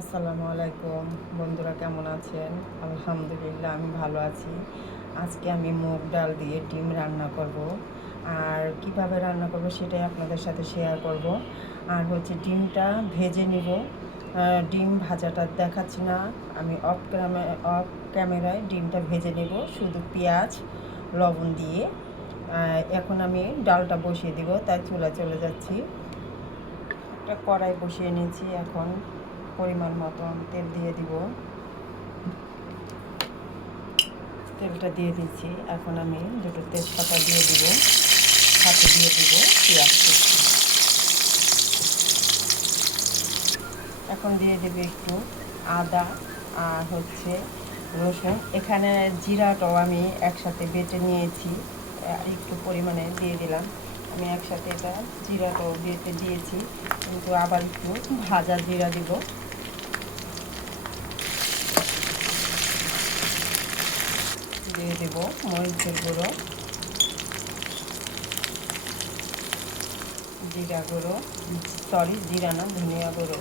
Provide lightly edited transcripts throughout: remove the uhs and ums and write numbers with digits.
আসসালামু আলাইকুম বন্ধুরা, কেমন আছেন? আলহামদুলিল্লাহ, আমি ভালো আছি। আজকে আমি মুগ ডাল দিয়ে ডিম রান্না করব, আর কিভাবে রান্না করব সেটাই আপনাদের সাথে শেয়ার করব। আর ডিমটা ভেজে নিব। ডিম ভাজাটা দেখাচ্ছি না, আমি অফ ক্যামেরায় ডিমটা ভেজে নেব শুধু পেঁয়াজ লবণ দিয়ে। এখন আমি ডালটা বসিয়ে দিব, তাই চুলা চলে যাচ্ছি। একটা কড়াই বসিয়ে নিয়েছি, এখন পরিমাণ মতন তেল দিয়ে দিব। তেলটা দিয়ে দিচ্ছি, এখন আমি দুটো তেজপাতা দিয়ে দিব, সাথে দিয়ে দিব পেঁয়াজ কুচি। এখন দিয়ে দেবে একটু আদা আর রসুন। এখানে জিরাটাও আমি একসাথে বেটে নিয়েছি, একটু পরিমাণে দিয়ে দিলাম। আমি একসাথে এটা জিরাটাও বেটে দিয়েছি, কিন্তু আবার একটু ভাজা জিরা দিব। দিয়ে দেব মরিচের গুঁড়ো, জিরা গুঁড়ো, জিরা না, ধনিয়া গুঁড়ো,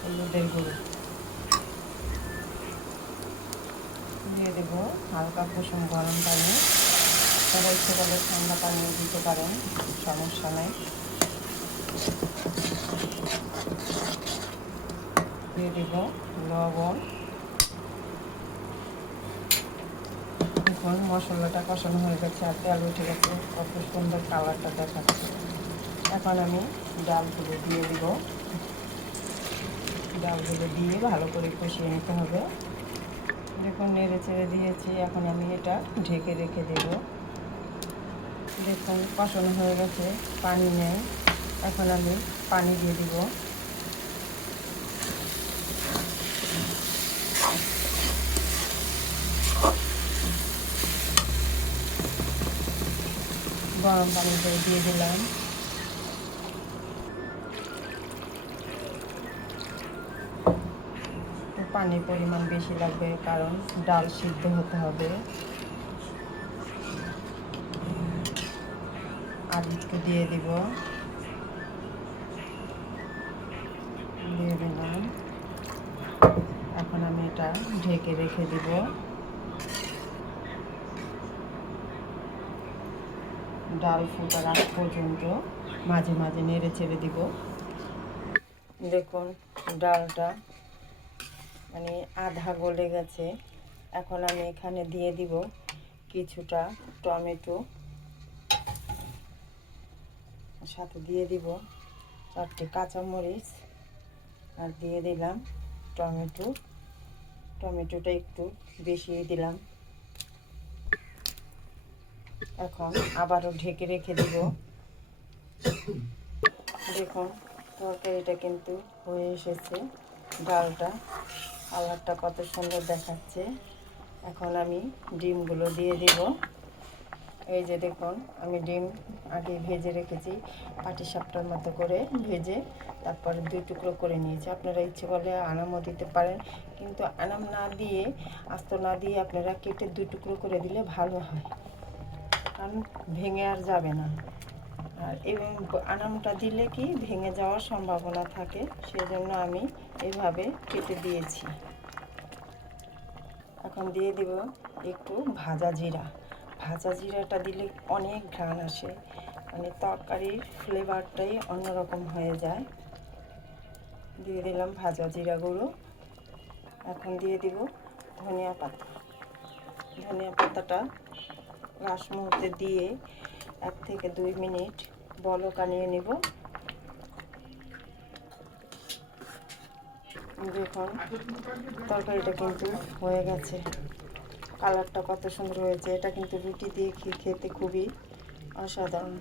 হলুদের গুঁড়ো দিয়ে দেবো। হালকা কুসুম গরম পানি, তারা ইচ্ছে করলে ঠান্ডা পানিও দিতে পারেন, সমস্যা নেই। দিয়ে দেব লবণ। এখন মশলাটা কষানো হয়ে গেছে আর তেল উঠে গেছে, কত সুন্দর কালারটা দেখাচ্ছে। এখন আমি ডালগুলো দিয়ে দিব। ডালগুলো দিয়ে ভালো করে কষিয়ে নিতে হবে। দেখুন নেড়ে চেড়ে দিয়েছি, এখন আমি এটা ঢেকে রেখে দেব। দেখুন কষানো হয়ে গেছে, পানি নেই। এখন আমি পানি দিয়ে দিব। গরম পানি দিয়ে দিলাম। পানির পরিমাণ বেশি লাগবে, কারণ ডাল সিদ্ধ হতে হবে। আর একটু দিয়ে দিব, দিয়ে দিলাম। এখন আমি এটা ঢেকে রেখে দিব। ডাল ফুটার আগ পর্যন্ত মাঝে মাঝে নেড়ে চেড়ে দিব। দেখুন ডালটা মানে আধা গলে গেছে। এখন আমি এখানে দিয়ে দিব কিছুটা টমেটো, সাথে দিয়ে দিব 4টে কাঁচামরিচ, আর দিয়ে দিলাম টমেটোটা একটু বেশি দিলাম। এখন আবারও ঢেকে রেখে দিব। দেখুন তরকারিটা কিন্তু হয়ে এসেছে, ডালটা কালারটা কত সুন্দর দেখাচ্ছে। এখন আমি ডিমগুলো দিয়ে দিব। এই যে দেখুন, আমি ডিম আগে ভেজে রেখেছি, পাটিসাপটার মতো করে ভেজে তারপরে 2 টুকরো করে নিয়েছি। আপনারা ইচ্ছে করলে আনামও দিতে পারেন, কিন্তু আনাম না দিয়ে, আস্ত না দিয়ে আপনারা কেটে 2 টুকরো করে দিলে ভালো হয়, কারণ ভেঙে আর যাবে না। আর এবং আনামটা দিলে কি ভেঙে যাওয়ার সম্ভাবনা থাকে, সেজন্য আমি এইভাবে কেটে দিয়েছি। এখন দিয়ে দিব একটু ভাজা জিরাটা দিলে অনেক ঘ্রাণ আসে, মানে তরকারির ফ্লেভারটাই অন্যরকম হয়ে যায়। দিয়ে দিলাম ভাজা জিরা গুঁড়ো। এখন দিয়ে দিব ধনিয়া পাতাটা লাস্ট মুহূর্তে দিয়ে 1 থেকে 2 মিনিট বলক আনিয়ে নেব। দেখুন তরকারিটা কিন্তু হয়ে গেছে, কালারটা কত সুন্দর হয়েছে। এটা কিন্তু রুটি দিয়ে খেতে খুবই অসাধারণ।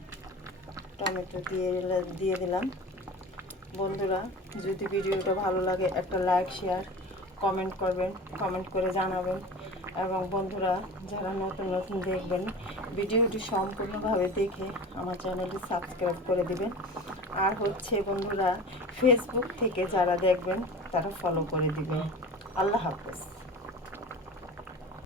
টমেটো দিয়ে দিলাম। বন্ধুরা, যদি ভিডিওটা ভালো লাগে একটা লাইক, শেয়ার, কমেন্ট করবেন, কমেন্ট করে জানাবেন। এবং বন্ধুরা যারা নতুন নতুন দেখবেন, ভিডিওটি সম্পূর্ণভাবে দেখে আমার চ্যানেলটি সাবস্ক্রাইব করে দিবেন। আর বন্ধুরা ফেসবুক থেকে যারা দেখবেন তারা ফলো করে দিবেন। আল্লাহ হাফেজ।